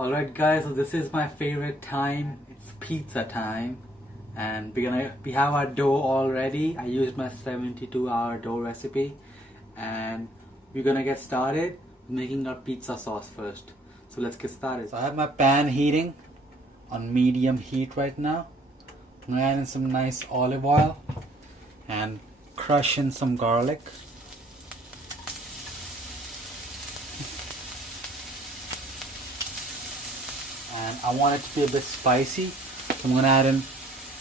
Alright guys, so this is my favorite time. It's pizza time. And we have our dough already. I used my 72-hour dough recipe. And we're gonna get started making our pizza sauce first. So let's get started. So I have my pan heating on medium heat right now. I'm gonna add in some nice olive oil and crush in some garlic. And I want it to be a bit spicy, so I'm going to add in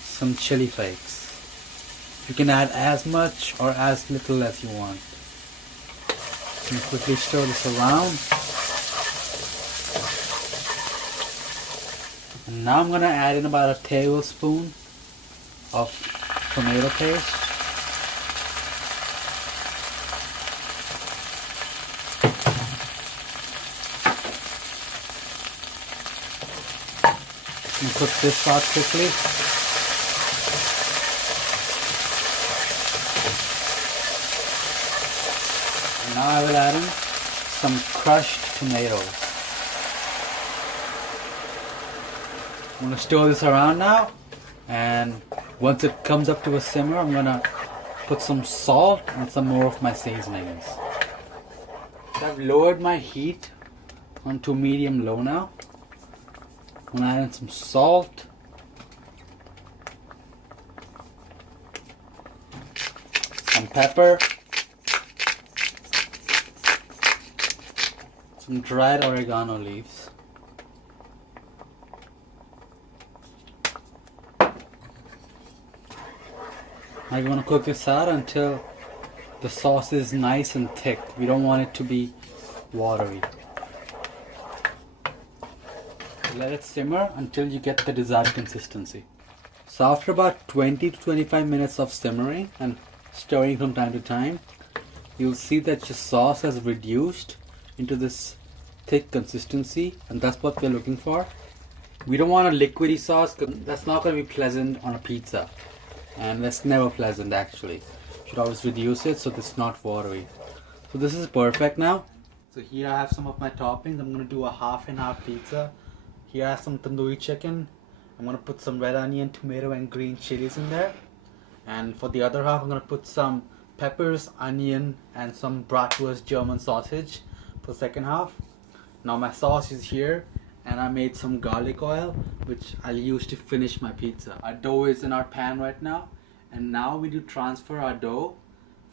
some chili flakes. You can add as much or as little as you want. I'm going to quickly stir this around. And now I'm going to add in about a tablespoon of tomato paste. And cook this out quickly. And now I will add in some crushed tomatoes. I'm going to stir this around now, and once it comes up to a simmer, I'm going to put some salt and some more of my seasonings. I've lowered my heat onto medium low now. I'm going to add in some salt, some pepper, some dried oregano leaves, I'm going to cook this out until the sauce is nice and thick. We don't want it to be watery. Let it simmer until you get the desired consistency. So after about 20 to 25 minutes of simmering and stirring from time to time, you'll see that your sauce has reduced into this thick consistency, and that's what we're looking for. We don't want a liquidy sauce, because that's not going to be pleasant on a pizza, and that's never pleasant actually. You should always reduce it so it's not watery. So this is perfect now. So here I have some of my toppings. I'm going to do a half and half pizza. Here I have some tandoori chicken. I'm going to put some red onion, tomato and green chilies in there. And for the other half, I'm going to put some peppers, onion and some bratwurst German sausage for the second half. Now my sauce is here, and I made some garlic oil which I'll use to finish my pizza. Our dough is in our pan right now, and now we do transfer our dough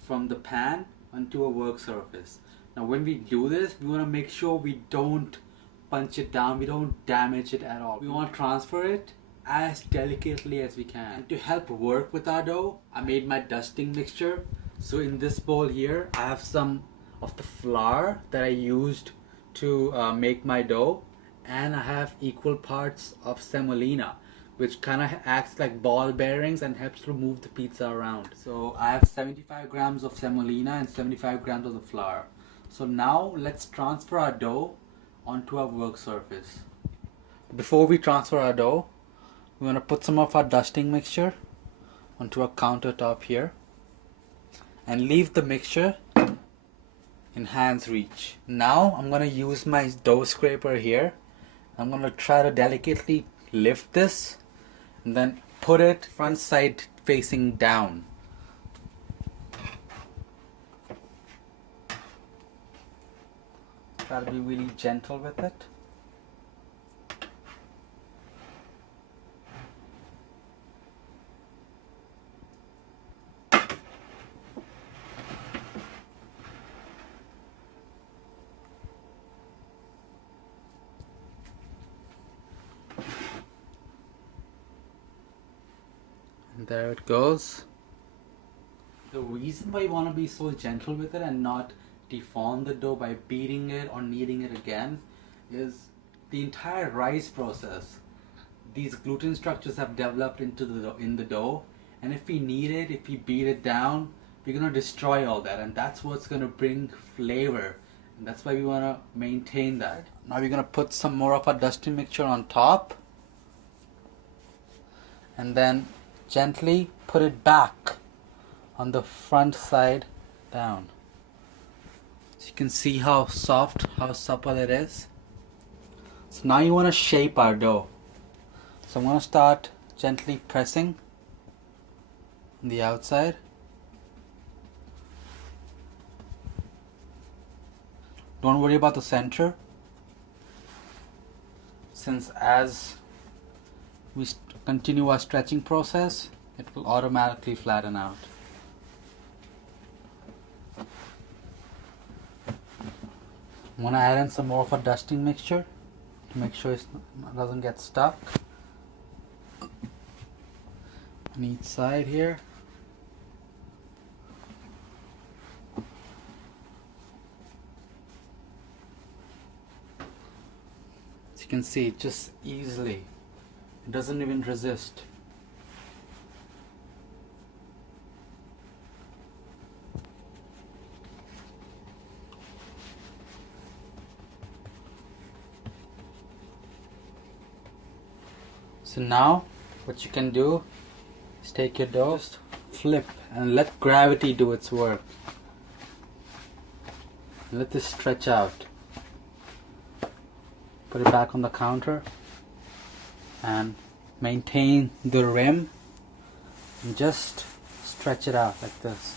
from the pan onto a work surface. Now when we do this, we want to make sure we don't punch it down, we don't damage it at all. We want to transfer it as delicately as we can. And to help work with our dough, I made my dusting mixture. So in this bowl here, I have some of the flour that I used to make my dough, and I have equal parts of semolina, which kind of acts like ball bearings and helps to move the pizza around. So I have 75 grams of semolina and 75 grams of the flour. So now let's transfer our dough onto our work surface. Before we transfer our dough, we're going to put some of our dusting mixture onto a countertop here and leave the mixture in hand's reach. Now I'm going to use my dough scraper here. I'm going to try to delicately lift this and then put it front side facing down. Try to be really gentle with it. And there it goes. The reason why you want to be so gentle with it and not deform the dough by beating it or kneading it again is the entire rise process. These gluten structures have developed into the dough, and if we knead it, if we beat it down, we're going to destroy all that, and that's what's going to bring flavor, and that's why we want to maintain that. Now we're going to put some more of our dusting mixture on top, and then gently put it back on the front side down. So you can see how soft, how supple it is. So now you want to shape our dough. So I'm going to start gently pressing on the outside. Don't worry about the center, since as we continue our stretching process, it will automatically flatten out. I'm going to add in some more of a dusting mixture to make sure it doesn't get stuck on each side here. As you can see, it just easily, it doesn't even resist. So now what you can do is take your dough, just flip and let gravity do its work. Let this stretch out. Put it back on the counter and maintain the rim and just stretch it out like this.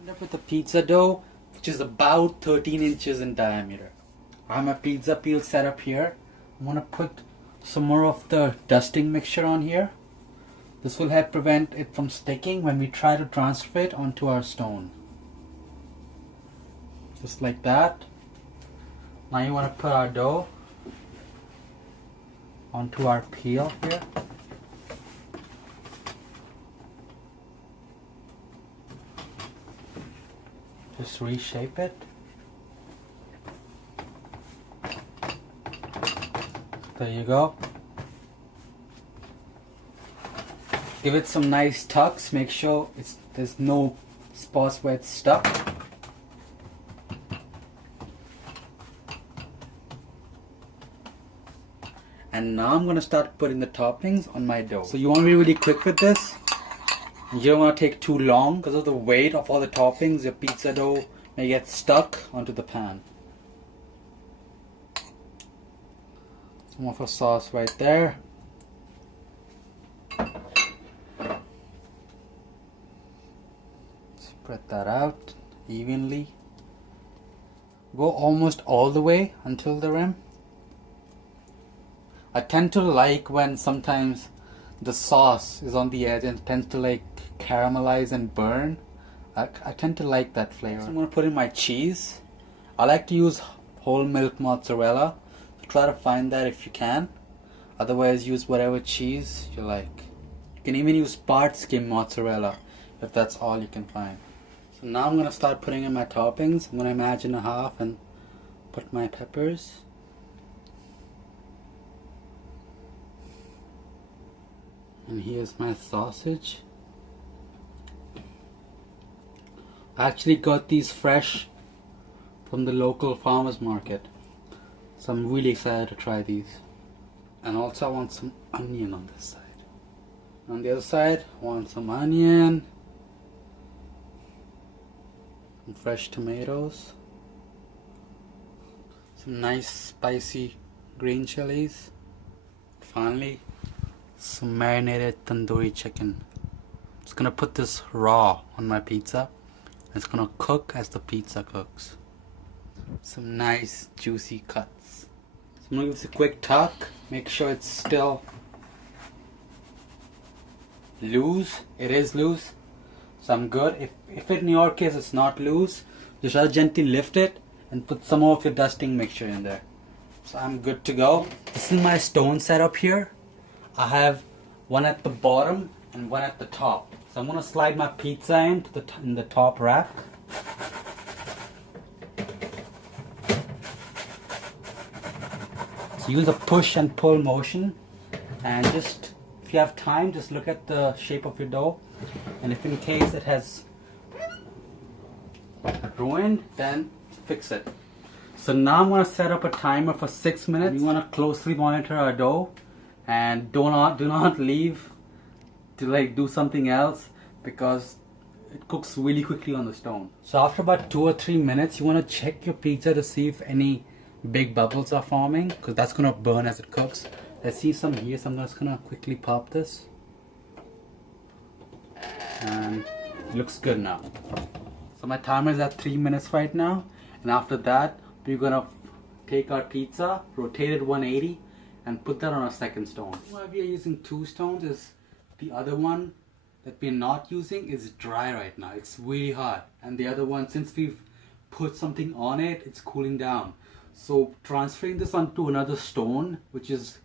End up with a pizza dough which is about 13 inches in diameter. I have my pizza peel set up here. I'm going to put some more of the dusting mixture on here. This will help prevent it from sticking when we try to transfer it onto our stone. Just like that. Now you want to put our dough onto our peel here. Just reshape it. There you go. Give it some nice tucks. Make sure there's no spots where it's stuck. And now I'm going to start putting the toppings on my dough. So you want to be really quick with this. You don't want to take too long because of the weight of all the toppings. Your pizza dough may get stuck onto the pan. Some of a sauce right there. Spread that out evenly. Go almost all the way until the rim. I tend to like when sometimes the sauce is on the edge and tends to like caramelize and burn. I tend to like that flavor. So I'm going to put in my cheese. I like to use whole milk mozzarella. Try to find that if you can. Otherwise use whatever cheese you like. You can even use part skim mozzarella if that's all you can find. So now I'm going to start putting in my toppings. I'm going to imagine a half and put my peppers. And here's my sausage. I actually got these fresh from the local farmers market. So I'm really excited to try these. And also I want some onion on this side. On the other side, I want some onion. Some fresh tomatoes. Some nice spicy green chilies. Finally, some marinated tandoori chicken. I'm just gonna put this raw on my pizza. It's gonna cook as the pizza cooks. Some nice juicy cuts. So I'm gonna give this a quick tuck. Make sure it's still loose. It is loose, so I'm good. If in your case it's not loose, just try to gently lift it and put some more of your dusting mixture in there. So I'm good to go. This is my stone setup here. I have one at the bottom and one at the top. So I'm gonna slide my pizza in the top rack. So use a push and pull motion, and just if you have time, just look at the shape of your dough, and if in case it has ruined, then fix it. So now I'm going to set up a timer for 6 minutes. We want to closely monitor our dough and do not leave to like do something else, because it cooks really quickly on the stone. So after about 2 or 3 minutes, you want to check your pizza to see if any big bubbles are forming, because that's going to burn as it cooks. I see some here, so I'm just going to quickly pop this. And it looks good now. So my timer is at 3 minutes right now, and after that we're going to take our pizza, rotate it 180, and put that on a second stone. Why we are using 2 stones is the other one that we're not using is dry right now. It's really hot, and the other one, since we've put something on it, it's cooling down. So transferring this onto another stone, which is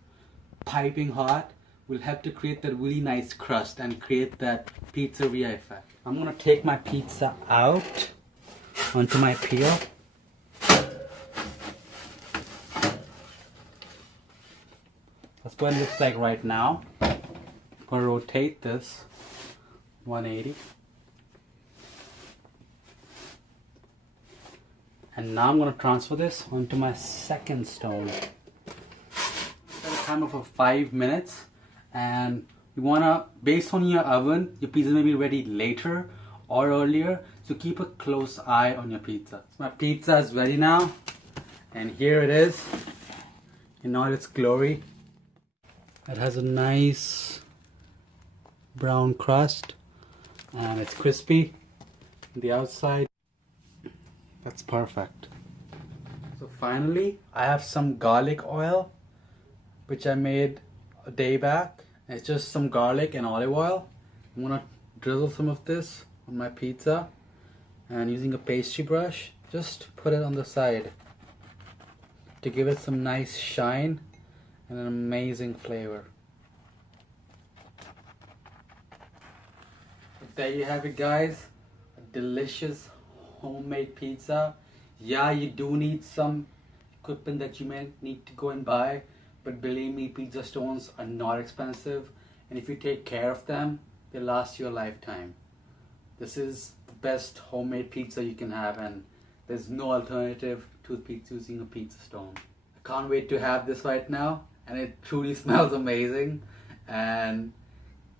piping hot, will help to create that really nice crust and create that pizzeria effect. I'm gonna take my pizza out onto my peel. That's what it looks like right now. I'm gonna rotate this 180. And now I'm going to transfer this onto my second stone. Set a timer for 5 minutes, and you want to, based on your oven, your pizza may be ready later or earlier, so keep a close eye on your pizza. So my pizza is ready now, and here it is in all its glory. It has a nice brown crust, and it's crispy on the outside. That's perfect. So finally, I have some garlic oil, which I made a day back. It's just some garlic and olive oil. I'm gonna drizzle some of this on my pizza, and using a pastry brush, just put it on the side to give it some nice shine and an amazing flavor. There you have it, guys. A delicious homemade pizza. Yeah, you do need some equipment that you may need to go and buy, but believe me, pizza stones are not expensive, and if you take care of them, they last you a lifetime. This is the best homemade pizza you can have, and there's no alternative to using a pizza stone. I can't wait to have this right now, and it truly smells amazing. And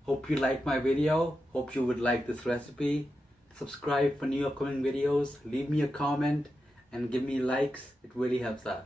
hope you like my video. Hope you would like this recipe. Subscribe for new upcoming videos. Leave me a comment and give me likes. It really helps out.